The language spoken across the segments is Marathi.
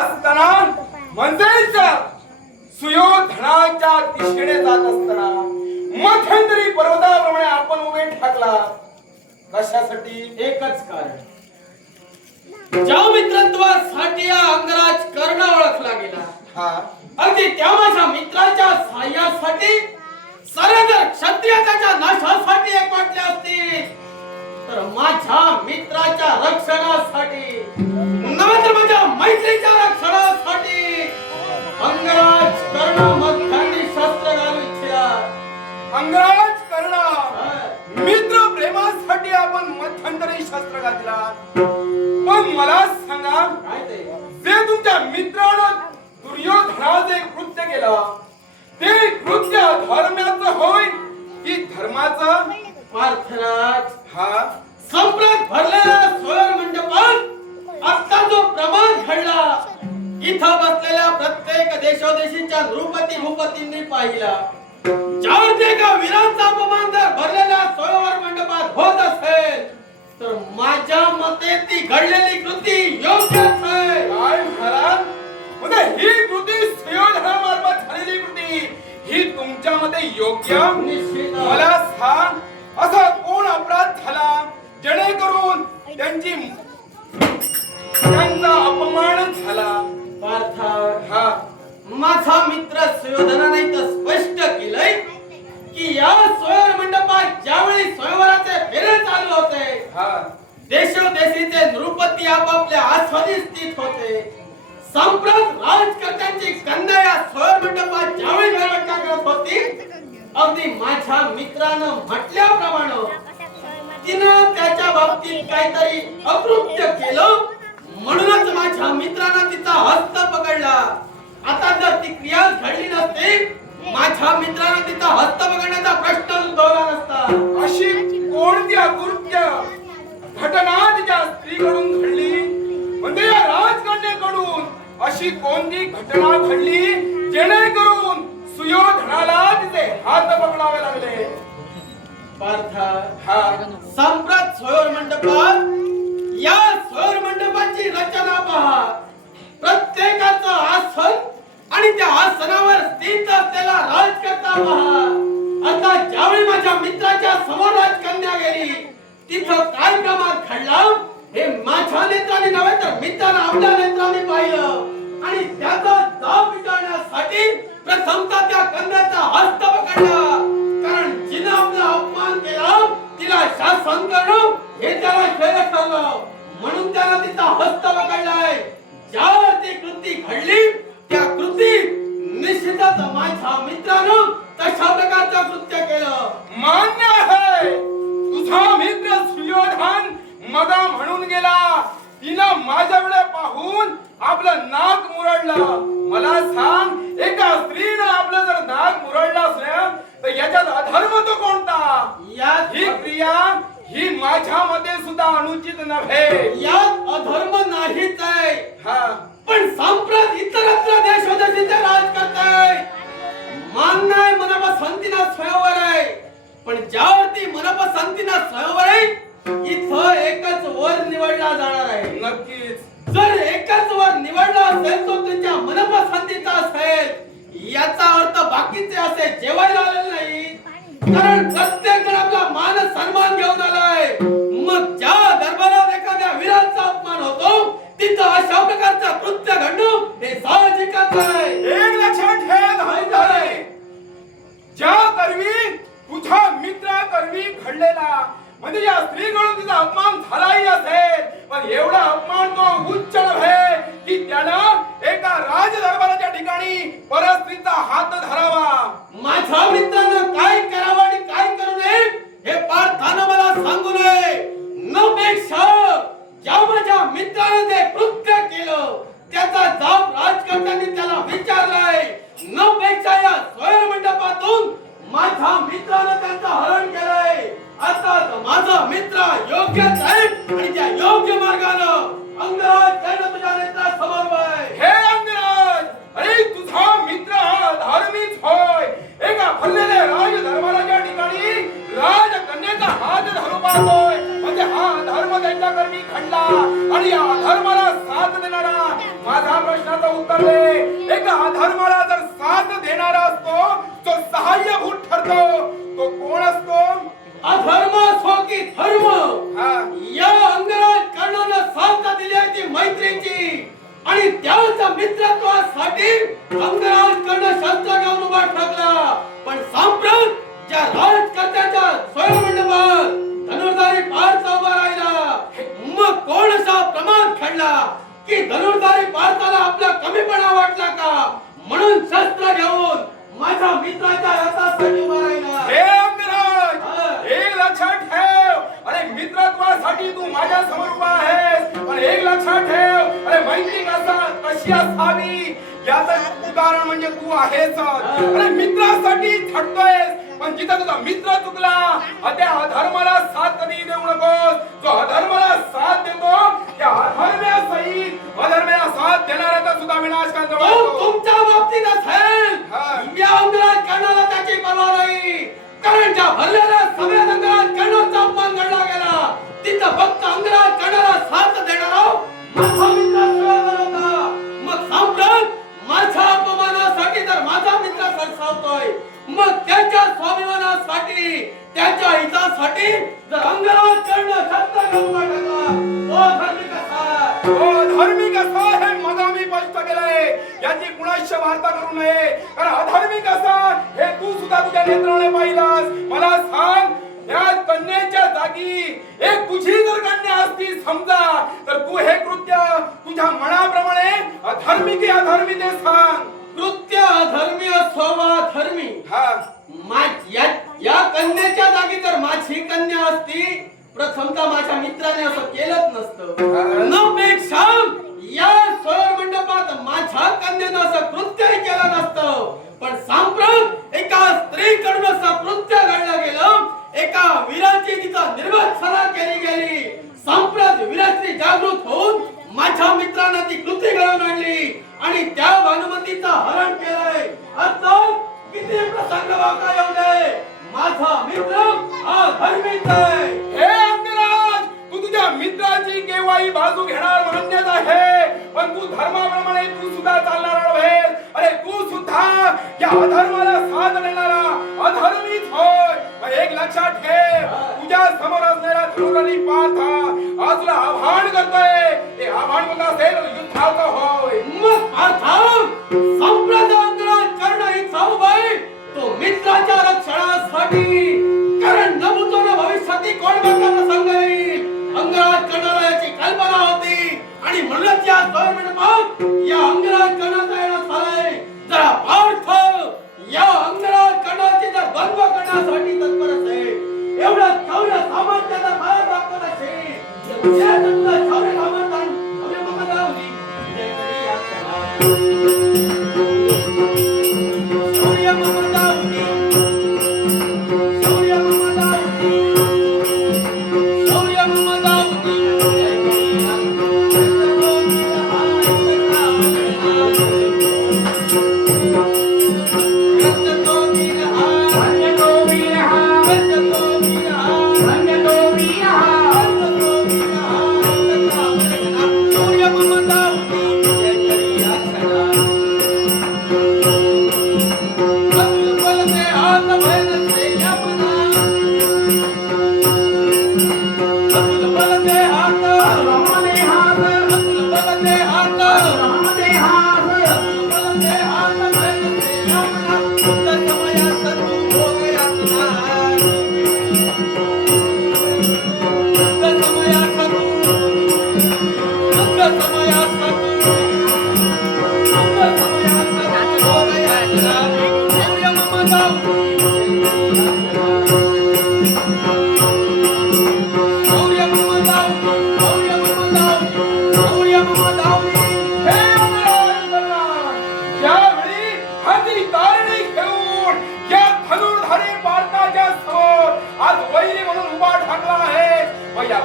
असताना म्हणजेच सुयोधनाच्या दिशेने जात असताना मध्यंतरी पर्वताप्रमाणे आपण उभे ठाकला. कशासाठी? एकच कारण, ज्या मित्रत्वासाठी अंगराज कर्ण ओळखला गेला, हा अगदी त्या माझ्या मित्राच्या सहाय्यासाठी सारे जर क्षत्रिय त्याच्या नाशासाठी एकवटले असतील, तर माझ्या मित्राच्या रक्षणासाठी नव्हे तर माझ्या मैत्रीच्या रक्षणासाठी अंगराज कर्ण मध्यान्ही शस्त्र घालू इच्छिला. अंगराज कर्ण मित्र प्रेमासाठी आपण मध्यंतरी शस्त्र घातला. पण मला सांगा, काय ते? जे तुमच्या मित्रानं दुर्योधनाचे कृत्य केलं, ते कृत्य धर्माचं होय की धर्माचं? पार्थराज, हा संप्रत भरलेला स्वयं मंडपात आता जो प्रमाण घडला, इथं बसलेल्या प्रत्येक देशोदेशीच्या नृपती भूपतींनी पाहिला. ज्यावरती एका वीरांचा अपमान जर भरलेल्या स्वयंवर मंडपात होत असेल, तर माझ्या मते ती घडलेली कृती योग्यच आहे. काय महाराज, म्हणजे ही कृती सुयोधनामार्फत झालेली कृती ही तुमच्या मते योग्य? निश्चित. मला सांग, असा कोण अपराध झाला जेणेकरून त्यांचा अपमान झाला? पार्था, हा माझा मित्र सुयोधनाने तर स्पष्ट केलंय की या स्वयंवर मंडपात ज्यावेळी स्वयंवराचे फेरे चालू होते, हा देशोदेशीचे नृपती आपापल्या आसनी स्थित होते. संप्रत राजकर्त्यांची कन्या या स्वयं मंडपात ज्यावेळी मेरवटना करत होती, अगदी माझ्या मित्रानं म्हटल्याप्रमाणे तिनं त्याच्या बाबतीत काहीतरी अकृत्य केलं, म्हणूनच माझ्या मित्रानं तिचा हस्त पकडला. आता जर ती क्रिया घडली नसती, माझ्या मित्रानं तिचा हस्त पकडण्याचा प्रश्न उद्भवला नसता. अशी कोणती अकृत्य घटना तिच्या स्त्रीकडून घडली? म्हणजे या राजकन्याकडून अशी कोणती घटना घडली जेणेकरून सुयोधनाला तिचे हात पकडावे लागले? पार्था, हा संप्रत स्वयंवर मंडपात या स्वयंवर मंडपाची रचना पहा. प्रत्येकाचं आसन आणि त्या आसनावर स्थित असलेला राजकर्ता पहा. आता ज्यावेळी माझ्या मित्राच्या समोर राजकन्या गेली, तिथं काय प्रमाद घडला हे माझ्या नेत्राने नव्हे तर मित्रानं आपल्या नेत्राने पाहिलं, आणि त्याचा जाब विचारण्यासाठी प्रथमतः त्या कन्याचा हस्त पकडला. कारण जिनं आपला अपमान केला तिला शासन करणं हे त्याला श्रेय ठरलं, म्हणून त्याला तिचा हस्त पकडलाय. ज्यावर ती कृती घडली त्या कृतीत निश्चितच माझ्या मित्रानं तशा प्रकारचं कृत्य केलं. मान्य आहे, तुझा मित्र सुयोधन मगा म्हणून गेला. तिनं माझ्याकडे पाहून आपलं नाक मुरडलं. मला सांग, एका स्त्रीनं आपलं जर नाक मुरडलं असेल तर याच्यात अधर्म तो कोणता? ही क्रिया ही माझ्या मते सुद्धा अनुचित नव्हे. यात अधर्म नाहीच आहे, हा पण संप्रत इतरत्र देशोदेशीचे राज करताय. मान्य आहे, मनपसंतीनं स्वयंवर आहे, पण ज्यावरती मनपसंतीनं स्वयंवर आहे इथं एकच वर निवडला जाणार आहे. नक्कीच. जर एकच वर निवडला असेल तो तुमच्या मनपसंतीचा असेल, याचा अर्थ बाकीचे असे जेवायला आलेले नाही. कारण प्रत्येक जण आपला मान सन्मान घेऊन आलाय. मग ज्या दरबारात एखाद्या वीराचा अपमान होतो तिथं अशा प्रकारचं कृत्य घडणं हे साहजिकच आहे. एक लक्षात ठेव धायधाय, ज्या करवी तुझ्या मित्रा करवी घडलेला म्हणजे या स्त्रीकडून तिचा अपमान झालाही असेल, पण एवढा अपमान तो उच्च नव्हे की त्यानं एका राज दरबाराच्या ठिकाणी परस्त्रीचा हात धरावा. माझ्या मित्रानं काय करावं आणि काय करू नये हे पार्थानं मला सांगू नये. न पेक्षा ज्या माझ्या मित्रानं ते कृत्य केलं त्याचा जाब राजकर्त्यांनी त्याला विचारलाय. न पेक्षा या स्वयं मंडपातून माझ्या मित्रानं त्यांचं हरण केलंय. आता माझा मित्र योग्यच आहे आणि त्या योग्य मार्गानं अंगराज त्यानं तुझ्या नेत्रासमोर आहे. हे अंगराज, अरे तुझा मित्र हा धार्मिक होय. एका भरलेल्या राज दरबाराच्या प्रश्नाचं उत्तर दे. एका अधर्माला जर साथ देणारा असतो, जो सहाय्यभूत ठरतो, तो कोण असतो? अधर्म असो की धर्म, हा. या अंगराज कर्णाला साथ दिली आहे ती मैत्रीची, आणि त्याच्या मित्रत्वासाठी अंगराज कर्ण शस्त्र घेऊन उभा ठाकला. पण सांप्रत ज्या राजकर्त्याच्या स्वयंमंडपात धनुर्धारी पार्थ उभा राहिला, मग कोण असा प्रमाद घडला की धनुर्धारी पार्थाला आपला कमीपणा वाटला का, म्हणून शस्त्र घेऊन माझ्या मित्राच्या रथासाठी उभा राहिला. हे अंगराज, एक लक्षात ठेव, अरे मित्रत्वासाठी तू माझ्या समोर उभा आहेस, पण एक लक्षात ठेव, अरे मैत्री कशी असावी याचं उदाहरण म्हणजे तू आहेस. अरे मित्रासाठी झटतोयस, पण जिथं तुझा मित्र चुकला, त्या अधर्माला साथ कधी देऊ नकोस. जो अधर्माला साथ देतो त्या अधर्म्यासहित अधर्म्याला साथ देणाऱ्याचा सुद्धा विनाश करतो. तुमच्या बाबतीत असेल, या अंगराज कर्णाला त्याची पर्वा नाही, कारण ज्या भरलेल्या सभेत अंगराज कर्णाचा अपमान घडला गेला, तिथं फक्त अंगराज कर्णाला साथ देणारा माझा मित्र होता. मग सांप्रत माझ्या अपमानासाठी जर माझा मित्र सरसावतोय, मग त्याच्या स्वाभिमानासाठी, त्याच्या हितासाठी जर अंगराज कर्ण शस्त्र घेऊन टाकला, तो धार्मिक असा, धार्मिक असा हे मग आम्ही स्पष्ट केलंय. याची कुणाशी वार्ता करू नये, कारण अधार्मिक असा हे तू सुद्धा तुझ्या नेत्राने पाहिलास. मला सांग, या कन्येच्या जागी एक तुझी जर कन्या असती समजा, तर तू हे कृत्य तुझ्या मनाप्रमाणे अधार्मिक की अधार्मिक ते सांग. कृत्य अधर्मी असो वा धर्मी, या कन्येच्या जागी जर माझी कन्या असती, प्रथमतः माझ्या मित्राने असं केलंच नसतं. नपेक्षा या स्वयं मंडपात माझ्या कन्येनं असं कृत्यही केलं नसतं. पण सांप्रत एका स्त्रीकडून असं कृत्य घडलं गेलं, एका वीराची तिथं निर्वत्सना केली गेली. सांप्रत वीरस्त्री जागृत होऊन माझ्या मित्रानं ती कृती घडवून आणली आणि त्या भानुमतीचं हरण केलंय. आता किती प्रसंग वाका येऊ दे, माझा मित्र हा धर्मीच आहे. हे अंगराज, तू तुझ्या मित्राची केव्हाही बाजू घेणार मान्यच आहे, पण तू धर्माप्रमाणे तू सुद्धा चालणार आहेस. अरे तू सुद्धा या अधर्माला साथ देणारा अधर्मीच होय. एक लक्षात ठेव, तुझ्या समोर असलेला धनुर्धारी पार्थ आज तुला आव्हान करतोय. ते आव्हान कोणतं असेल? युद्धाचं होय. मग पार्थ संप्रदाय अंगराज कर्ण ही जाऊबाई तो मित्राच्या रक्षणासाठी, कारण नभूतो न भविष्याती कोण बघा प्रसंग येईल, अंगराज कर्णाला याची कल्पना होती, आणि म्हणूनच या स्वयंमंडपात या अंगराज कर्णाचा येणं झालंय. जरा पार्थ या अंगराज कर्णाची जर बंद करण्यासाठी तत्पर असेल, एवढं शौर्य सामर्थ्याचा मला दाखवत असेल, या तुझं शौर्य सामर्थ्यान आम्ही मग लावली शौर्य मम लावली, शौर्य मम लावली, शौर्य मम लावली.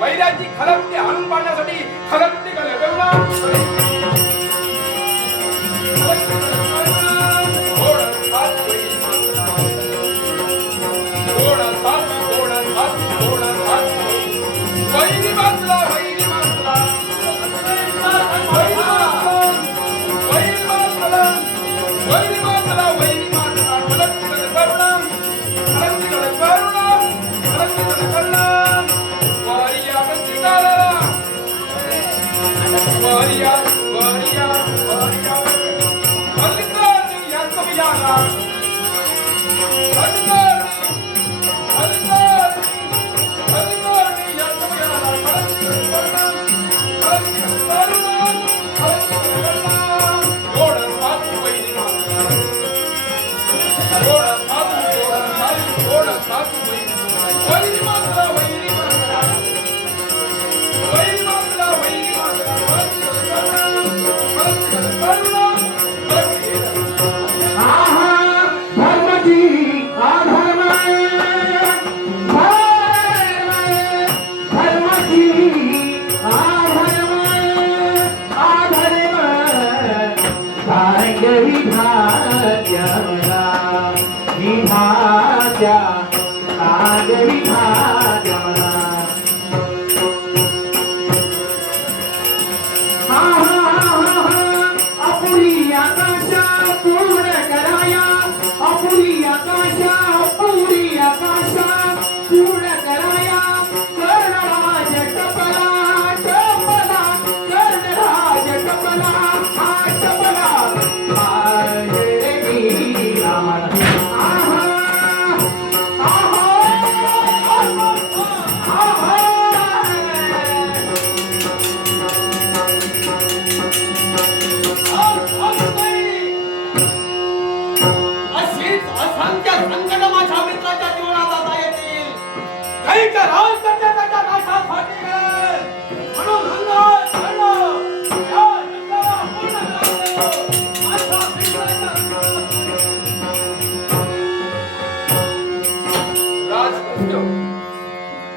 वैराची खलबते हाणून पाडण्यासाठी खलबते करला वारिया गतिकाला वारिया वारिया वारिया हलकर या कवियाला हलकर हलकर हलकर या कवियाला करला राजपुत्र